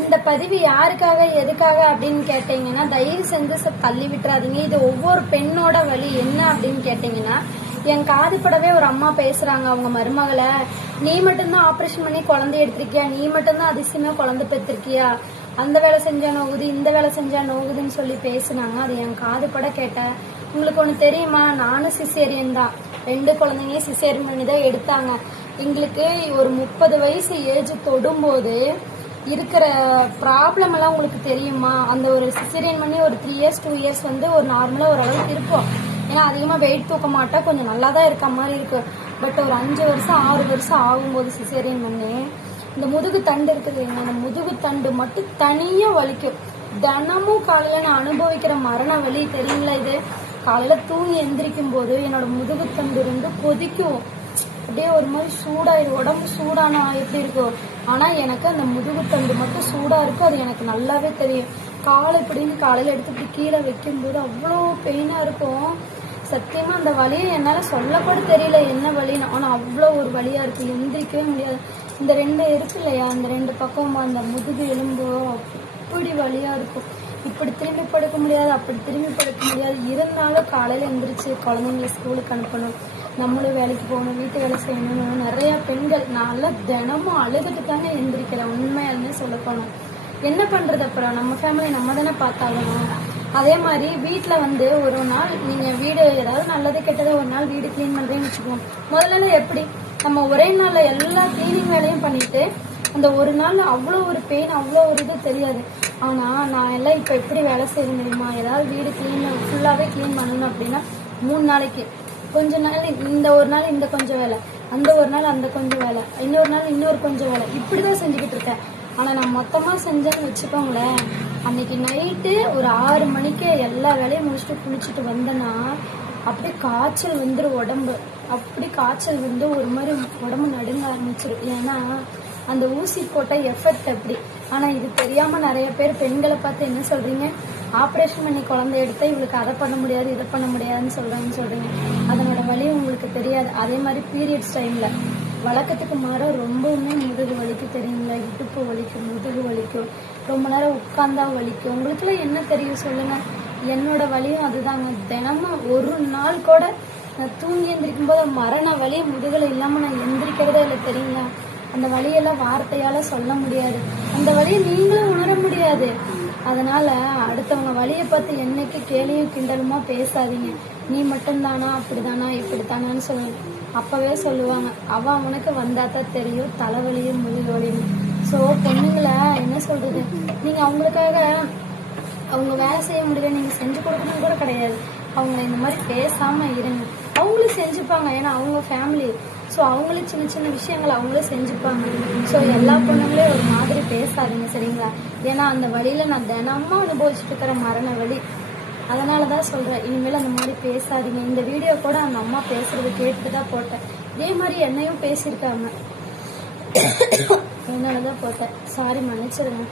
இந்த பதிவு யாருக்காக எதுக்காக அப்படின்னு கேட்டீங்கன்னா தயவு செஞ்சு தள்ளி விட்டுறாதீங்க. இது ஒவ்வொரு பெண்ணோட வழி. என்ன அப்படின்னு கேட்டீங்கன்னா, என் காதுபடவே ஒரு அம்மா பேசுறாங்க அவங்க மருமகளை, நீ மட்டும்தான் ஆப்ரேஷன் பண்ணி குழந்தை எடுத்திருக்கியா, நீ மட்டும்தான் அதிசயமா குழந்தை பெற்றிருக்கியா, அந்த வேலை செஞ்சா நோகுது இந்த வேலை செஞ்சா நோகுதுன்னு சொல்லி பேசுனாங்க. அது என் காதுபட கேட்டேன். உங்களுக்கு ஒன்று தெரியுமா, நானும் சிசேரியன் தான். 2 குழந்தைங்க சிசேரியன் பண்ணி தான் எடுத்தாங்க. எங்களுக்கு ஒரு 30 வயசு ஏஜ் தொடும்போது இருக்கிற ப்ராப்ளம் எல்லாம் உங்களுக்கு தெரியுமா? அந்த ஒரு சிசேரியன் பண்ணி ஒரு 3 இயர்ஸ் 2 இயர்ஸ் வந்து ஒரு நார்மலாக ஓரளவுக்கு இருப்போம். ஏன்னா அதிகமாக வெயிட் தூக்க மாட்டா, கொஞ்சம் நல்லா தான் இருக்க மாதிரி இருக்கு. பட் ஒரு 5 வருஷம் 6 வருஷம் ஆகும்போது சிசேரியன் பண்ணி இந்த முதுகு தண்டு இருக்குது, அந்த முதுகு தண்டு மட்டும் தனியாக வலிக்கும். தினமும் காலையில் நான் அனுபவிக்கிற மரண வலி தெரியுங்களா? இது காலையில் தூங்கி எந்திரிக்கும் போது என்னோட முதுகு தண்டு கொதிக்கும். அப்படியே ஒரு மாதிரி சூடாயிரும். உடம்பு சூடானா எப்படி இருக்கும், ஆனா எனக்கு அந்த முதுகு தண்டு மட்டும் சூடா இருக்கும். அது எனக்கு நல்லாவே தெரியும். இப்படின்னு காலையில எடுத்து இப்படி கீழே வைக்கும் போது அவ்வளோ பெயினா இருக்கும். சத்தியமா அந்த வலியை என்னால சொல்லக்கூட தெரியல என்ன வலின்னு. ஆனா அவ்வளோ ஒரு வலியா இருக்கு, எந்திரிக்கவே முடியாது. இந்த 2 இருக்கு இல்லையா, அந்த 2 பக்கம் அந்த முதுகு எலும்பு அப்படி வலியா இருக்கும். இப்படி திரும்பி படுக்க முடியாது, அப்படி திரும்பி படுக்க முடியாது. இருந்தாலும் காலையில எந்திரிச்சு குழந்தைங்களை ஸ்கூலுக்கு அனுப்பணும், நம்மளும் வேலைக்கு போகணும், வீட்டு வேலை செய்யணும். நிறைய பெண்கள் நான்லாம் தினமும் அழுதுட்டு தாங்க எந்திரிக்கிறேன். உண்மையாலுமே சொல்ல போனோம். என்ன பண்றது, அப்புறம் நம்ம ஃபேமிலி நம்ம தானே பார்த்தாகணும். அதே மாதிரி வீட்டில் வந்து ஒரு நாள் நீங்கள் வீடு ஏதாவது நல்லது கெட்டது ஒரு நாள் வீடு கிளீன் பண்ணுறேன்னு வச்சுக்குவோம். முதல்ல எப்படி நம்ம ஒரே நாளில் எல்லா கிளீனிங் வேலையும் பண்ணிட்டு அந்த ஒரு நாள் அவ்வளோ ஒரு பெயின் அவ்வளோ ஒரு இது தெரியாது. ஆனால் நான் எல்லாம் இப்போ எப்படி வேலை செய்ய முடியுமா? ஏதாவது வீடு ஃபுல்லாகவே க்ளீன் பண்ணணும் அப்படின்னா 3 நாளைக்கு கொஞ்ச நாள் இந்த ஒரு நாள் இந்த கொஞ்சம் வேலை, அந்த ஒரு நாள் அந்த கொஞ்சம் வேலை, இன்னொரு நாள் இன்னொரு கொஞ்சம் வேலை, இப்படி தான் செஞ்சுக்கிட்டு இருக்கேன். ஆனால் நான் மொத்தமாக செஞ்சேன்னு வச்சுக்கோங்களேன், அன்னைக்கு நைட்டு ஒரு 6 மணிக்கு எல்லா வேலையும் முடிச்சுட்டு குளிச்சுட்டு வந்தேன்னா அப்படியே காய்ச்சல் வந்துடும் உடம்பு. அப்படி காய்ச்சல் வந்து ஒரு மாதிரி உடம்பு நடுங்க ஆரம்பிச்சிடும். ஏன்னா அந்த ஊசி போட்ட எஃபெக்ட் அப்படி. ஆனால் இது தெரியாமல் நிறைய பேர் பெண்களை பார்த்து என்ன சொல்கிறீங்க, ஆப்ரேஷன் பண்ணி குழந்தை எடுத்தா இவளுக்கு அதை பண்ண முடியாது இதை பண்ண முடியாதுன்னு சொல்கிறீங்க. அதனோட வலி உங்களுக்கு தெரியாது. அதே மாதிரி பீரியட்ஸ் டைமில் வழக்கத்துக்கு மாற ரொம்பவுமே முதுகு வலிக்கும் தெரியுங்களா? இடுப்பு வலிக்கும், முதுகு வலிக்கும், ரொம்ப நேரம் உட்கார்ந்தா வலிக்கும். உங்களுக்குலாம் என்ன தெரியும் சொல்லுங்க? என்னோட வலியும் அதுதாங்க. தினமும் ஒரு நாள் கூட நான் தூங்கி எந்திரிக்கும் போது மரண வலி முதுகுல இல்லாமல் நான் எந்திரிக்கிறதே இல்லை தெரியுங்களா? அந்த வலியெல்லாம் வார்த்தையால சொல்ல முடியாது. அந்த வலியை நீங்களும் உணர முடியாது. அதனால அடுத்தவங்க வலியை பார்த்து என்னைக்கு கேலியும் கிண்டலுமா பேசாதீங்க. நீ மட்டும்தானா அப்படிதானா இப்படித்தானான்னு சொல்லுங்க. அப்பவே சொல்லுவாங்க, அவனுக்கு வந்தாதான் தெரியும் தலைவலியும் முதுகு வலியும். ஸோ பொண்ணுங்களை என்ன சொல்றது, நீங்க அவங்களுக்காக அவங்க வேலை செய்ய முடியல நீங்க செஞ்சு கொடுக்கணும் கூட கிடையாது. அவங்க இந்த மாதிரி பேசாம இருங்க. அவங்களும் செஞ்சுப்பாங்க, ஏன்னா அவங்க ஃபேமிலி. ஸோ அவங்களே சின்ன சின்ன விஷயங்கள் அவங்களே செஞ்சுப்பாங்க. ஸோ எல்லா பொண்ணுங்களே ஒரு மாதிரி பேசாதீங்க சரிங்களா? ஏன்னா அந்த வழியில நான் தினமும் அனுபவிச்சுட்டு இருக்கிற மரண வலி. அதனால தான் சொல்கிறேன், இனிமேல் அந்த மாதிரி பேசாதீங்க. இந்த வீடியோ கூட அந்த அம்மா பேசுறது கேட்டு தான் போட்டேன். இதே மாதிரி என்னையும் பேசியிருக்காங்க, அதனால தான் போட்டேன். சாரி, மன்னிச்சிருங்க.